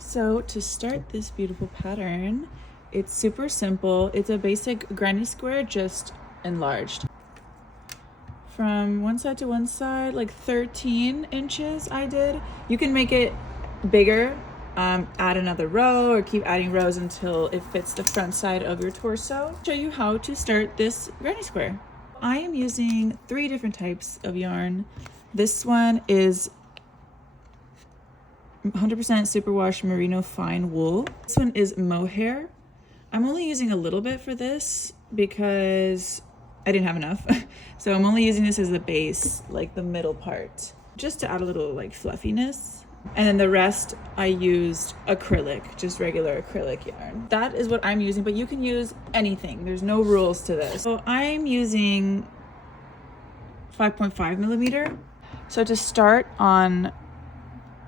So to start this beautiful pattern, it's super simple. It's a basic granny square, just enlarged. From one side to one side, like 13 inches I did. You can make it bigger, add another row or keep adding rows until it fits the front side of your torso. I'll show you how to start this granny square. I am using 3 different types of yarn. This one is 100% superwash merino fine wool. This one is mohair. I'm only using a little bit for this because I didn't have enough. So I'm only using this as the base, like the middle part, just to add a little like fluffiness. And then the rest I used acrylic, just regular acrylic yarn. That is what I'm using, but you can use anything. There's no rules to this. So I'm using 5.5 millimeter. So to start on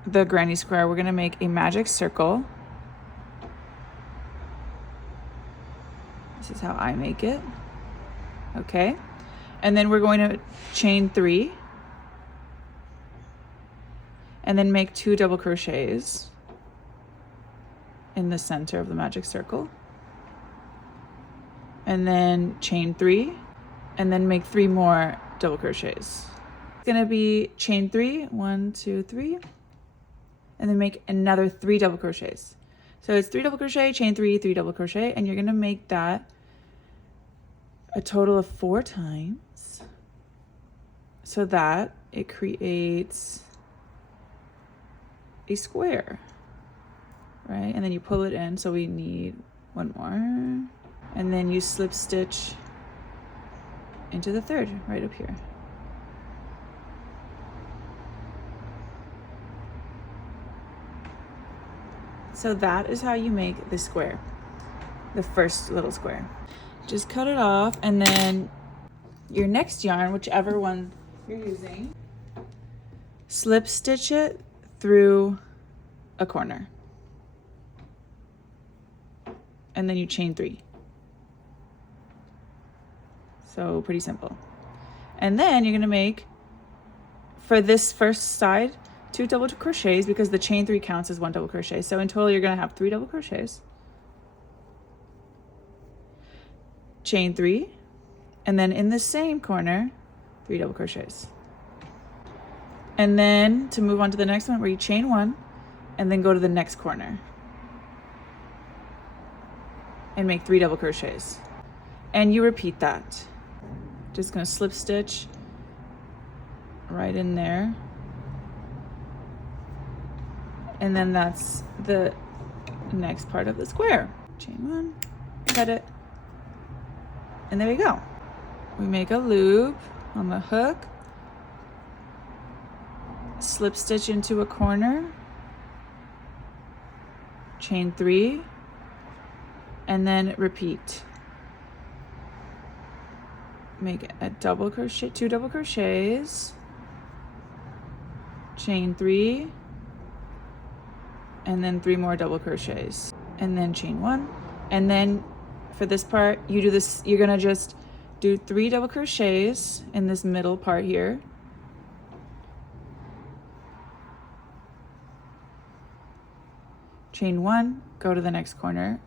the granny square, we're gonna make a magic circle. This is how I make it. Okay. And then we're going to chain 3 and then make 2 double crochets in the center of the magic circle. And then chain 3 and then make 3 more double crochets. It's gonna be chain 3, 1, 2, 3, and then make another 3 double crochets. So it's 3 double crochet, chain 3, 3 double crochet, and you're gonna make that a total of 4 times so that it creates a square, right? And then you pull it in, so we need 1 more, and then you slip stitch into the 3rd right up here. So that is how you make the square, the first little square. Just cut it off, and then your next yarn, whichever one you're using, slip stitch it through a corner. And then you chain 3. So pretty simple. And then you're gonna make, for this first side, 2 double crochets because the chain 3 counts as 1 double crochet. So in total, you're gonna have 3 double crochets. Chain 3, and then in the same corner, 3 double crochets. And then to move on to the next one, where you chain 1, and then go to the next corner and make 3 double crochets. And you repeat that. Just gonna slip stitch right in there. And then that's the next part of the square. Chain 1, cut it, and there we go. We make a loop on the hook, slip stitch into a corner, chain 3, and then repeat. Make a double crochet, 2 double crochets, chain 3, and then 3 more double crochets, and then chain 1. And then for this part, you do this, you're gonna just do 3 double crochets in this middle part here. Chain 1, go to the next corner,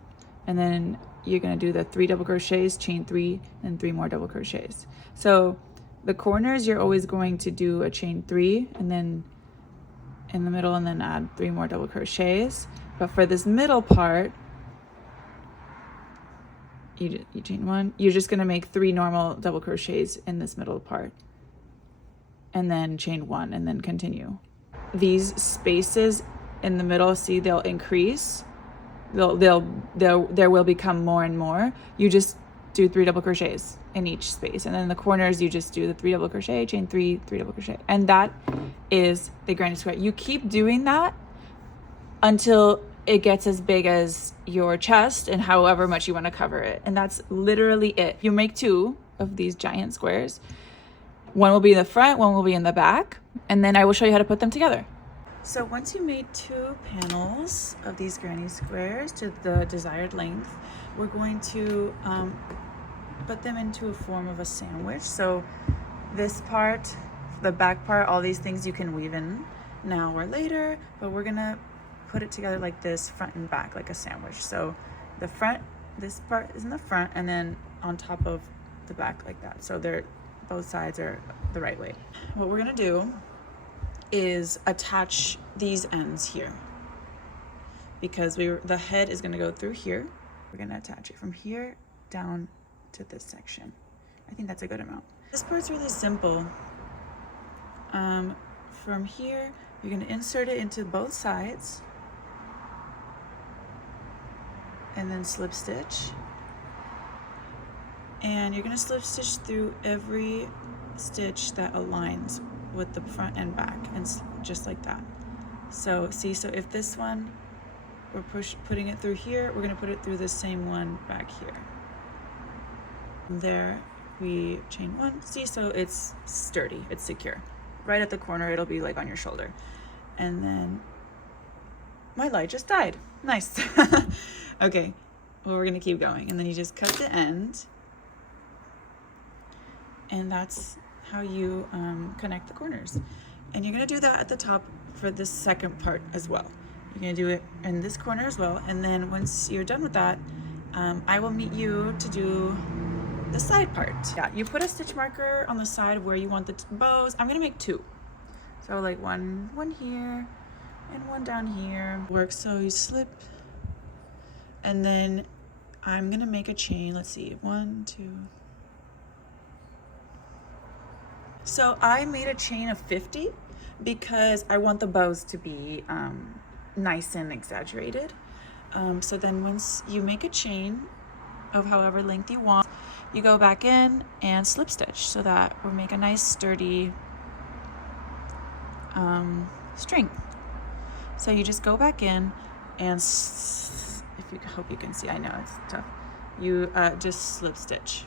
and then you're gonna do the 3 double crochets, chain 3, and 3 more double crochets. So the corners, you're always going to do a chain 3, and then in the middle, and then add 3 more double crochets. But for this middle part, you chain 1, you're just gonna make 3 normal double crochets in this middle part, and then chain 1, and then continue. These spaces in the middle, see, they'll increase. There will become more and more. You just do 3 double crochets in each space, and then in the corners you just do the 3 double crochet, chain 3, 3 double crochet, and that is the granny square. You keep doing that until it gets as big as your chest and however much you want to cover it, and that's literally it. You make 2 of these giant squares. One will be in the front, one will be in the back, and then I will show you how to put them together. So once you made 2 panels of these granny squares to the desired length, we're going to put them into a form of a sandwich. So this part, the back part, all these things you can weave in now or later, but we're gonna put it together like this, front and back, like a sandwich. So the front, this part is in the front, and then on top of the back like that. So they're both sides are the right way. What we're gonna do is attach these ends here, because the head is gonna go through here. We're gonna attach it from here down to this section. I think that's a good amount. This part's really simple. From here, you're gonna insert it into both sides and then slip stitch. And you're gonna slip stitch through every stitch that aligns with the front and back, and just like that. So see, so if this one, we're putting it through here, we're gonna put it through the same one back here. There, we chain one. See, so it's sturdy, it's secure. Right at the corner, it'll be like on your shoulder. And then, my light just died. Nice. Okay, well, we're gonna keep going. And then you just cut the end. And that's how you connect the corners. And you're gonna do that at the top for this second part as well. You're gonna do it in this corner as well. And then once you're done with that, I will meet you to do the side part. Yeah, you put a stitch marker on the side where you want the bows. I'm gonna make two. So like one here and one down here. Works, so you slip, and then I'm gonna make a chain. Let's see, 1, 2. So I made a chain of 50 because I want the bows to be nice and exaggerated. So then once you make a chain of however length you want, you go back in and slip stitch so that we'll make a nice sturdy string. So you just go back in and hope you can see, I know it's tough. You just slip stitch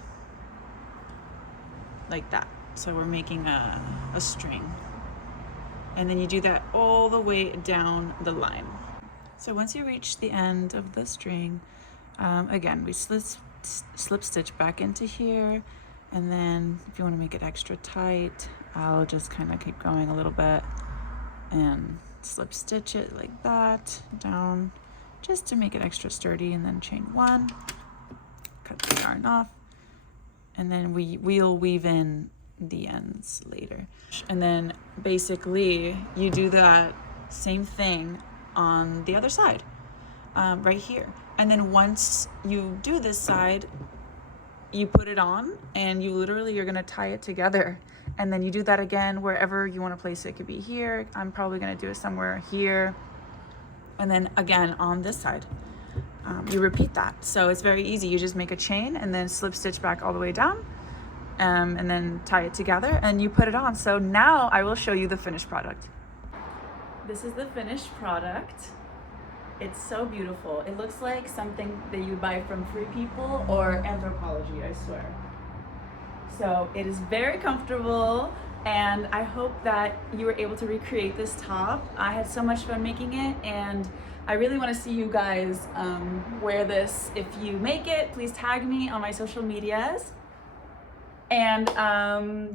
like that. So we're making a string. And then you do that all the way down the line. So once you reach the end of the string, again, we slip stitch back into here. And then if you want to make it extra tight, I'll just kind of keep going a little bit and slip stitch it like that down, just to make it extra sturdy. And then chain one, cut the yarn off, and then we'll weave in the ends later. And then basically you do that same thing on the other side, right here. And then once you do this side, you put it on, and you're gonna tie it together. And then you do that again wherever you want to place it. It could be here. I'm probably gonna do it somewhere here. And then again on this side, you repeat that. So it's very easy. You just make a chain and then slip stitch back all the way down, and then tie it together, and you put it on. So now I will show you the finished product. This is the finished product. It's so beautiful. It looks like something that you buy from Free People or Anthropology, I swear. So it is very comfortable, and I hope that you were able to recreate this top. I had so much fun making it, and I really want to see you guys wear this. If you make it, please tag me on my social medias. And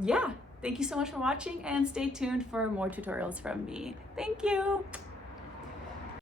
yeah, thank you so much for watching, and stay tuned for more tutorials from me. Thank you.